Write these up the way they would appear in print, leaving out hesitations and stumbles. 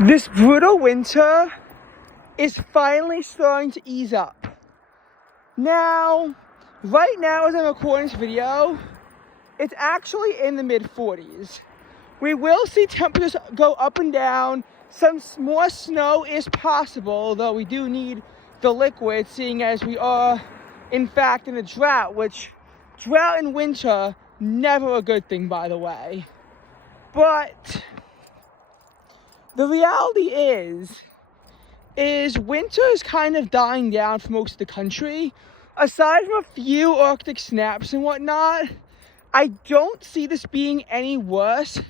This brutal winter is finally starting to ease up. Now, right now as I'm recording this video, it's actually in the mid-40s. We will see temperatures go up and down. Some more snow is possible, though we do need the liquid, seeing as we are, in fact, in a drought, which drought in winter, never a good thing, by the way. But the reality is winter is kind of dying down for most of the country. Aside from a few Arctic snaps and whatnot, I don't see this being any worse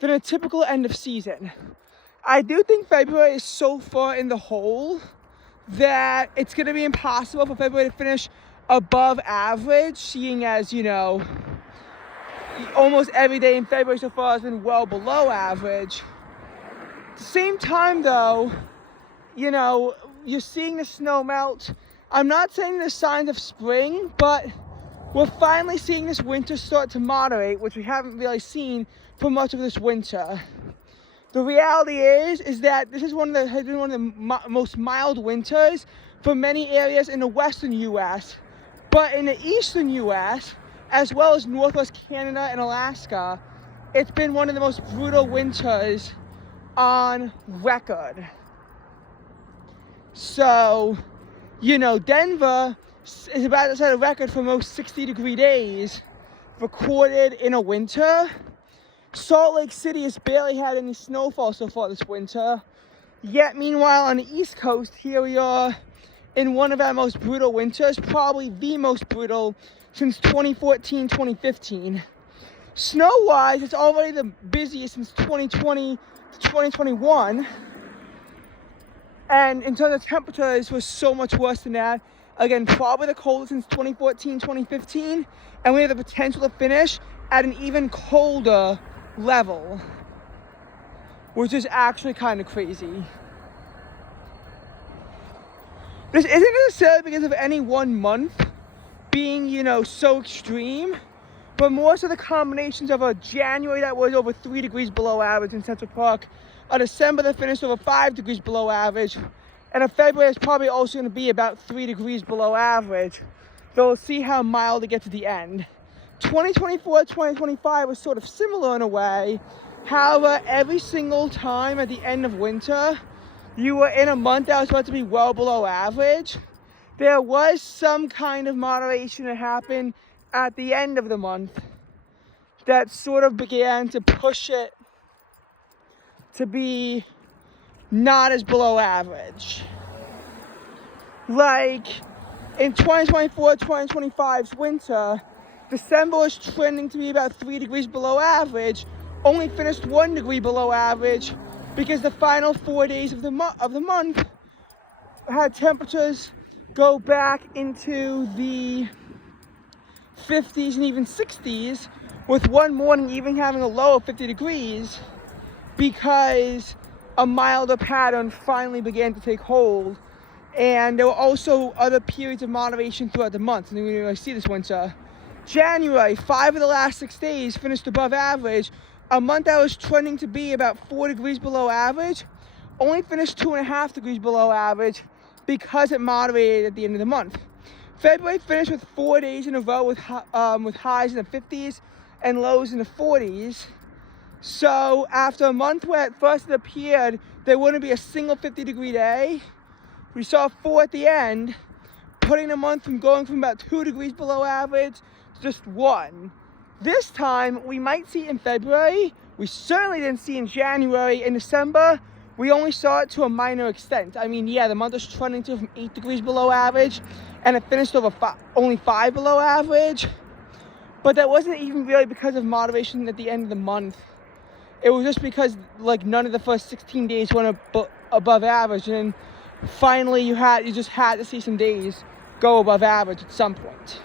than a typical end of season. I do think February is so far in the hole that it's going to be impossible for February to finish above average, seeing as, you know, almost every day in February so far has been well below average. At the same time, though, you know, you're seeing the snow melt. I'm not saying there's signs of spring, but we're finally seeing this winter start to moderate, which we haven't really seen for much of this winter. The reality is that this is has been one of the most mild winters for many areas in the western U.S., but in the eastern U.S., as well as northwest Canada and Alaska, it's been one of the most brutal winters on record. So, you know, Denver is about to set a record for most 60-degree days recorded in a winter. Salt Lake City has barely had any snowfall so far this winter. Yet, meanwhile, on the East Coast, here we are in one of our most brutal winters, probably the most brutal since 2014, 2015. Snow-wise, it's already the busiest since 2020 to 2021. And in terms of temperatures, was so much worse than that. Again, probably the coldest since 2014, 2015. And we have the potential to finish at an even colder level, which is actually kind of crazy. This isn't necessarily because of any one month being, you know, so extreme, but more so the combinations of a January that was over 3 degrees below average in Central Park, a December that finished over 5 degrees below average, and a February is probably also going to be about 3 degrees below average. So we'll see how mild it gets at the end. 2024, 2025 was sort of similar in a way. However, every single time at the end of winter, you were in a month that was supposed to be well below average. There was some kind of moderation that happened at the end of the month that sort of began to push it to be not as below average. Like in 2024, 2025's winter, December was trending to be about 3 degrees below average, only finished 1 degree below average because the final 4 days of the month had temperatures go back into the 50s and even 60s, with one morning even having a low of 50 degrees because a milder pattern finally began to take hold. And there were also other periods of moderation throughout the month, and we didn't really see this winter. January, 5 of the last 6 days finished above average. A month that was trending to be about 4 degrees below average only finished 2.5 degrees below average because it moderated at the end of the month. February finished with 4 days in a row with highs in the 50s and lows in the 40s. So after a month where at first it appeared there wouldn't be a single 50-degree day, we saw 4 at the end, putting the month from going from about 2 degrees below average to just 1. This time, we might see in February. We certainly didn't see in January. In December, we only saw it to a minor extent. I mean, yeah, the month was trending to from 8 degrees below average, and it finished over only 5 below average. But that wasn't even really because of moderation at the end of the month. It was just because, like, none of the first 16 days went above average, and then finally you just had to see some days go above average at some point.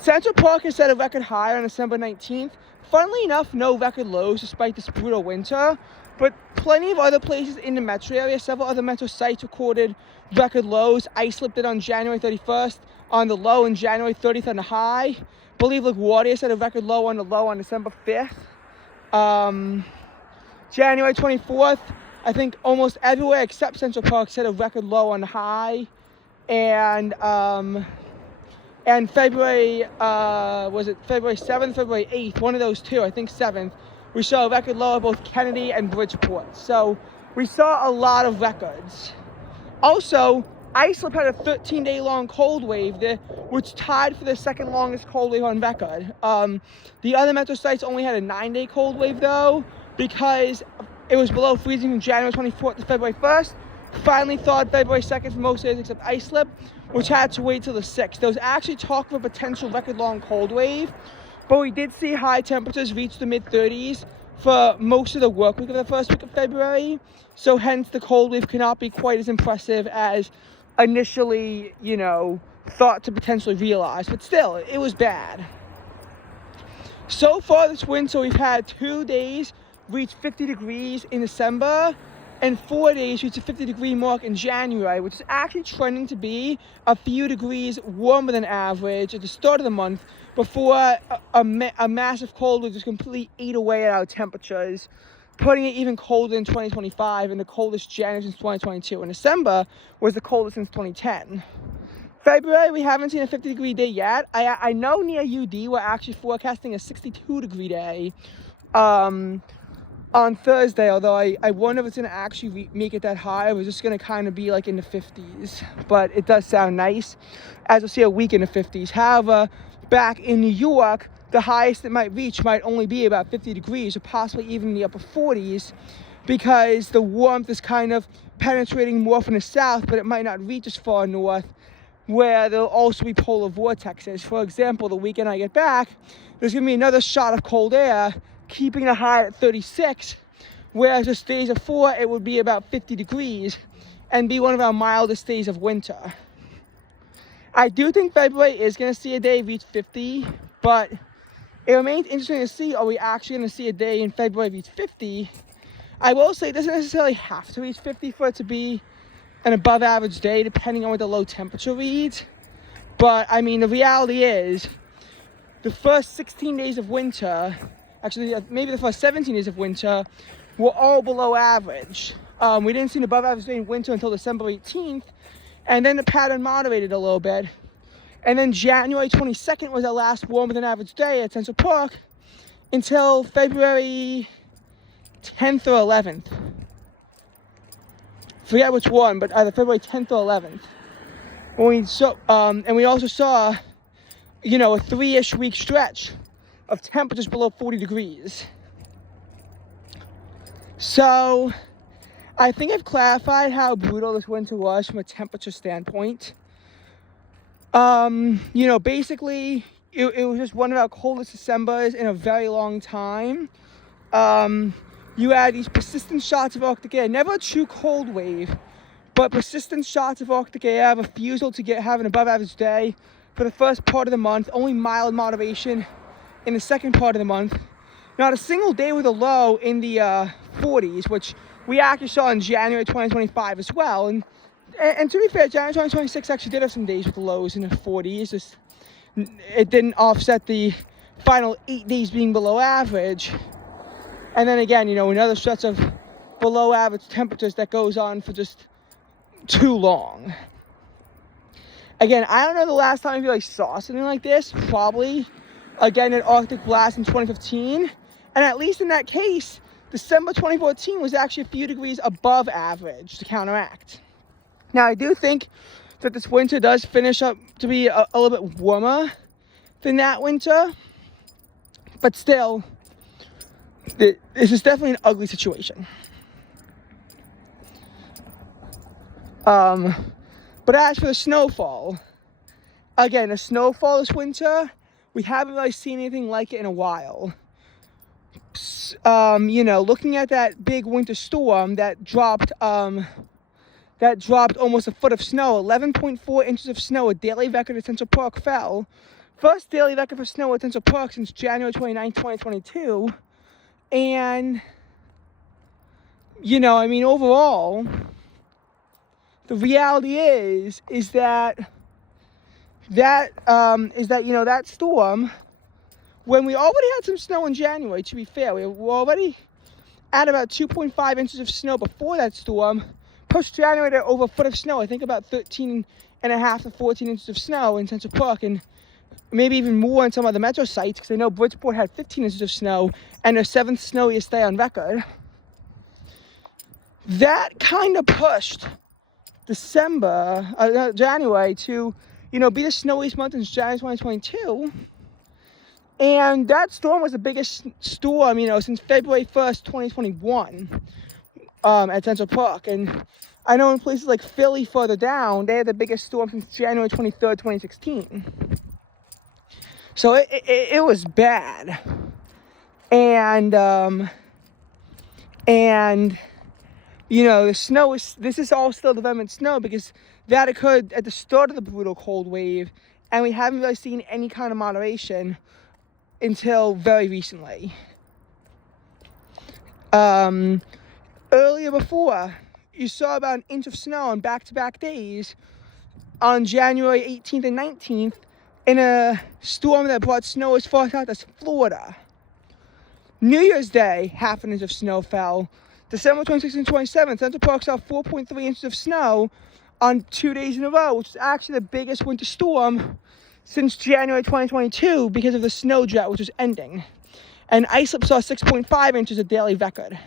Central Park has set a record high on December 19th. Funnily enough, no record lows despite this brutal winter, but plenty of other places in the metro area, several other metro sites recorded record lows. Islip did on January 31st on the low and January 30th on the high. I believe LaGuardia set a record low on the low on December 5th. January 24th, I think almost everywhere except Central Park set a record low on high. And February, was it February 7th, February 8th, one of those two, I think 7th, we saw a record low at both Kennedy and Bridgeport. So we saw a lot of records. Also, Islip had a 13-day long cold wave there, which tied for the second longest cold wave on record. The other metro sites only had a 9-day cold wave though, because it was below freezing from January 24th to February 1st. Finally thawed February 2nd for most days except Islip, which had to wait till the 6th. There was actually talk of a potential record-long cold wave, but we did see high temperatures reach the mid-30s for most of the work week of the first week of February, so hence the cold wave cannot be quite as impressive as initially, thought to potentially realize, but still, it was bad. So far this winter, we've had 2 days reach 50 degrees in December, and 4 days reach a 50-degree mark in January, which is actually trending to be a few degrees warmer than average at the start of the month before a massive cold wave just completely ate away at our temperatures, putting it even colder in 2025 and the coldest January since 2022. And December was the coldest since 2010. February, we haven't seen a 50-degree day yet. I know near UD we're actually forecasting a 62-degree day on Thursday, although I wonder if it's going to actually make it that high. It was just going to kind of be like in the 50s, but it does sound nice, as we'll see a week in the 50s. However, back in New York, the highest it might reach might only be about 50 degrees or possibly even in the upper 40s, because the warmth is kind of penetrating more from the south, but it might not reach as far north, where there'll also be polar vortexes. For example, the weekend I get back, there's going to be another shot of cold air, keeping the high at 36, whereas the days before it would be about 50 degrees and be one of our mildest days of winter. I do think February is going to see a day reach 50, but it remains interesting to see, are we actually going to see a day in February reach 50? I will say it doesn't necessarily have to reach 50 for it to be an above average day, depending on what the low temperature reads. But I mean, the reality is the first 16 days of winter, actually maybe the first 17 days of winter, were all below average. We didn't see an above average day in winter until December 18th, and then the pattern moderated a little bit. And then January 22nd was our last warmer than average day at Central Park until February 10th or 11th. Forget which one, but either February 10th or 11th. When we saw, and we also saw, a 3-ish week stretch of temperatures below 40 degrees. So I think I've clarified how brutal this winter was from a temperature standpoint. Basically, it was just one of our coldest Decembers in a very long time. You had these persistent shots of Arctic air, never a true cold wave, but persistent shots of Arctic air, refusal to have an above average day for the first part of the month, only mild moderation in the second part of the month. Not a single day with a low in the 40s, which we actually saw in January 2025 as well. And to be fair, January 2026 actually did have some days with lows in the 40s. It didn't offset the final 8 days being below average. And then again, another stretch of below average temperatures that goes on for just too long. Again, I don't know the last time I really saw something like this. Probably, again, at Arctic Blast in 2015. And at least in that case, December 2014 was actually a few degrees above average to counteract. Now, I do think that this winter does finish up to be a little bit warmer than that winter. But still, this is definitely an ugly situation. But as for the snowfall, again, the snowfall this winter, we haven't really seen anything like it in a while. Looking at that big winter storm that dropped almost a foot of snow, 11.4 inches of snow, a daily record at Central Park fell. First daily record for snow at Central Park since January 29, 2022. And, overall, the reality is that that storm, when we already had some snow in January, to be fair, we were already at about 2.5 inches of snow before that storm, pushed January to over a foot of snow. I think about 13.5 to 14 inches of snow in Central Park, and maybe even more in some of the metro sites, because I know Bridgeport had 15 inches of snow and their 7th snowiest day on record. That kind of pushed January to, be the snowiest month since January 2022. And that storm was the biggest storm, since February 1st, 2021, at Central Park. And I know in places like Philly further down, they had the biggest storm since January 23rd, 2016. So it was bad. And the snow this is all still development snow, because that occurred at the start of the brutal cold wave, and we haven't really seen any kind of moderation until very recently. Earlier before, you saw about an inch of snow on back-to-back days on January 18th and 19th in a storm that brought snow as far south as Florida. New Year's Day, half an inch of snow fell. December 26th and 27th, Central Park saw 4.3 inches of snow on 2 days in a row, which is actually the biggest winter storm since January 2022 because of the snow drought, which was ending. And Islip saw 6.5 inches of daily record.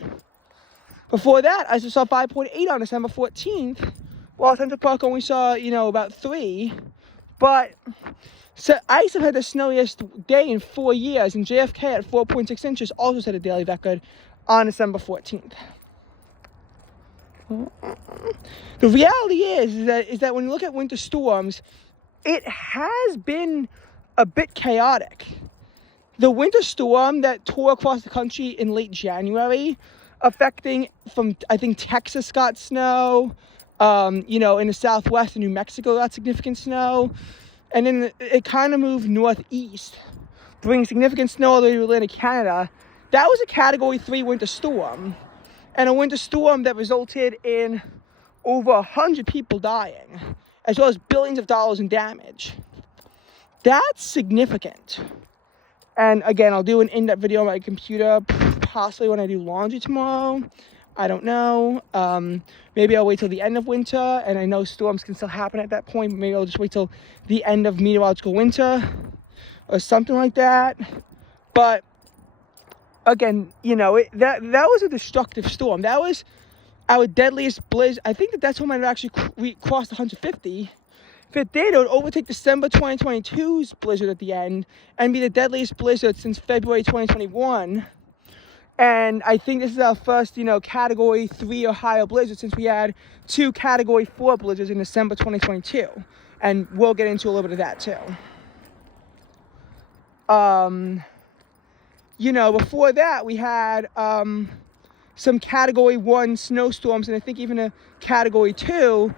Before that, Islip saw 5.8 on December 14th, while Central Park only saw, about 3. But so Islip had the snowiest day in 4 years, and JFK at 4.6 inches also set a daily record on December 14th. The reality is that when you look at winter storms, it has been a bit chaotic. The winter storm that tore across the country in late January, affecting from, I think, Texas got snow, in the Southwest and New Mexico got significant snow, and then it kind of moved northeast, bringing significant snow all the way to Atlantic Canada. That was a Category 3 winter storm, and a winter storm that resulted in over 100 people dying, as well as billions of dollars in damage. That's significant. And again, I'll do an in-depth video on my computer, possibly when I do laundry tomorrow. I don't know. Maybe I'll wait till the end of winter, and I know storms can still happen at that point, but maybe I'll just wait till the end of meteorological winter or something like that. But again, that was a destructive storm. That was our deadliest blizzard. I think that's when it actually crossed 150. If it did, it would overtake December 2022's blizzard at the end and be the deadliest blizzard since February 2021. And I think this is our first, Category 3 or higher blizzard, since we had 2 Category 4 blizzards in December 2022. And we'll get into a little bit of that too. Before that, we had some Category 1 snowstorms, and I think even a Category 2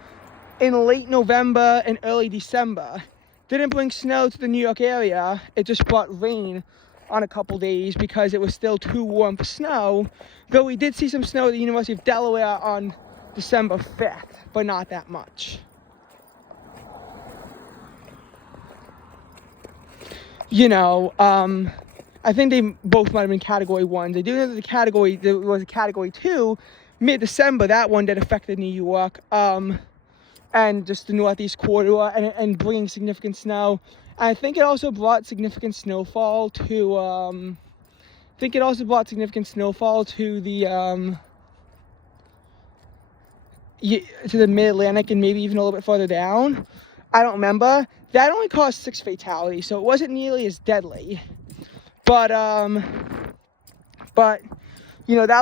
in late November and early December. Didn't bring snow to the New York area. It just brought rain on a couple days because it was still too warm for snow. Though we did see some snow at the University of Delaware on December 5th, but not that much. I think they both might have been Category 1s. I do know that there was a Category 2 mid-December. That one that affected New York, and just the northeast corridor, and bringing significant snow. I think it also brought significant snowfall to, the mid-Atlantic and maybe even a little bit further down. I don't remember. That only caused 6 fatalities, so it wasn't nearly as deadly. But that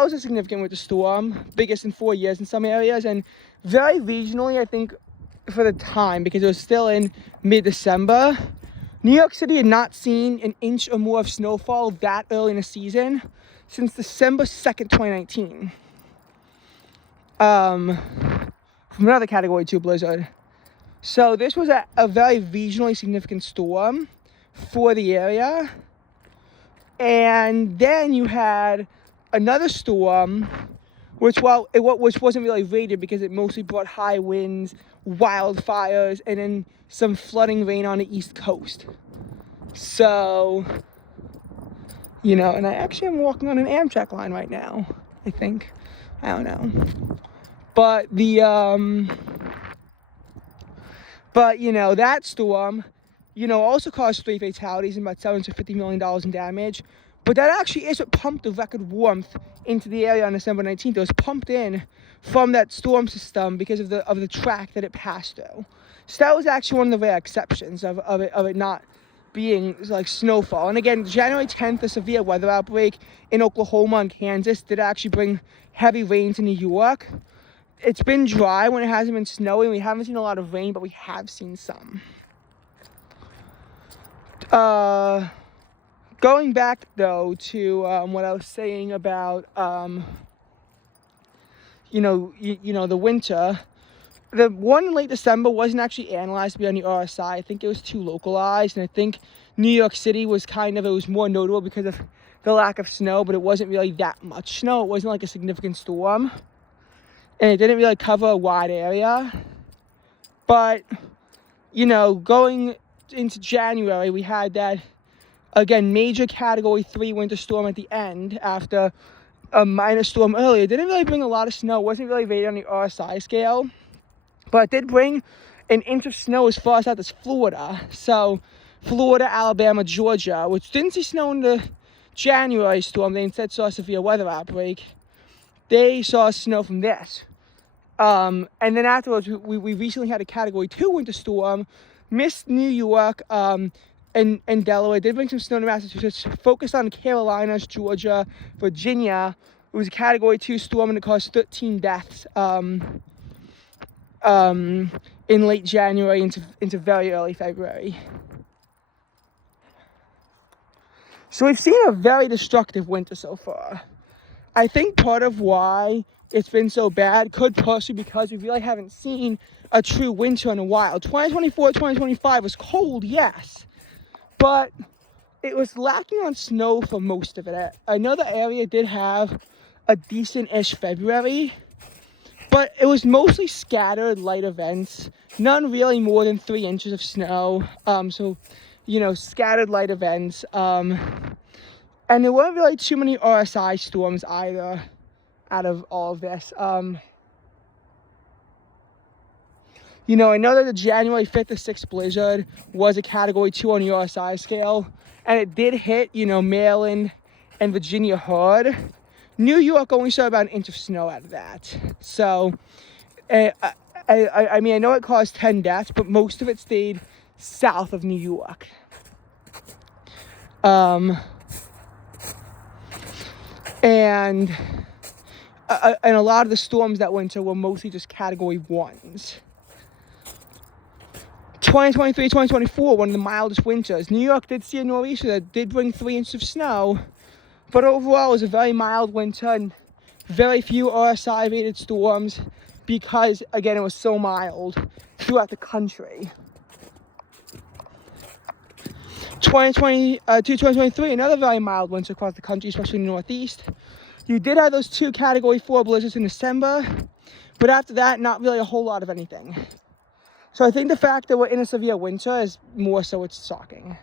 was a significant winter storm, biggest in 4 years in some areas, and very regionally, I think, for the time, because it was still in mid-December. New York City had not seen an inch or more of snowfall that early in the season since December 2nd, 2019. From another Category 2 blizzard. So this was a very regionally significant storm for the area. And then you had another storm, which wasn't really rated because it mostly brought high winds, wildfires, and then some flooding rain on the East Coast. So, and I actually am walking on an Amtrak line right now. I think. I don't know. But but you know, that storm, you know, also caused 3 fatalities and about $750 million in damage. But that actually is what pumped the record warmth into the area on December 19th. It was pumped in from that storm system because of the track that it passed through. So that was actually one of the rare exceptions of it not being like snowfall. And again, January 10th, a severe weather outbreak in Oklahoma and Kansas did actually bring heavy rain to New York. It's been dry when it hasn't been snowy. We haven't seen a lot of rain, but we have seen some. Going back though to what I was saying about you know the winter. The one in late December wasn't actually analyzed to be on the RSI. I think it was too localized, and I think New York City was it was more notable because of the lack of snow, but it wasn't really that much snow. It wasn't like a significant storm, and it didn't really cover a wide area. But, you know, going into January, we had that, again, major Category 3 winter storm at the end after a minor storm earlier. It didn't really bring a lot of snow. It wasn't really rated on the RSI scale. But it did bring an inch of snow as far south as Florida. So Florida, Alabama, Georgia, which didn't see snow in the January storm. They instead saw a severe weather outbreak. They saw snow from this. And then afterwards, we recently had a Category 2 winter storm, missed New York and Delaware. Did bring some snow to Massachusetts, focused on Carolinas, Georgia, Virginia. It was a Category 2 storm and it caused 13 deaths in late January into very early February. So we've seen a very destructive winter so far. I think part of why it's been so bad could possibly because we really haven't seen a true winter in a while. 2024, 2025 was cold, yes, but it was lacking on snow for most of it. I know the area did have a decent-ish February, but it was mostly scattered light events, none really more than 3 inches of snow. So, you know, scattered light events. And there weren't really too many RSI storms either out of all of this. You know, I know that the January 5th to 6th blizzard was a Category 2 on the RSI scale, and it did hit, you know, Maryland and Virginia hard. New York only saw about an inch of snow out of that. So, I mean, I know it caused 10 deaths, but most of it stayed south of New York. And a lot of the storms that winter were mostly just Category 1s. 2023, 2024, one of the mildest winters. New York did see a nor'easter that did bring 3 inches of snow, but overall it was a very mild winter and very few RSI rated storms because, again, it was so mild throughout the country. 2022, 2023, another very mild winter across the country, especially in the Northeast. You did have those 2 Category 4 blizzards in December, but after that, not really a whole lot of anything. So I think the fact that we're in a severe winter is more so it's shocking.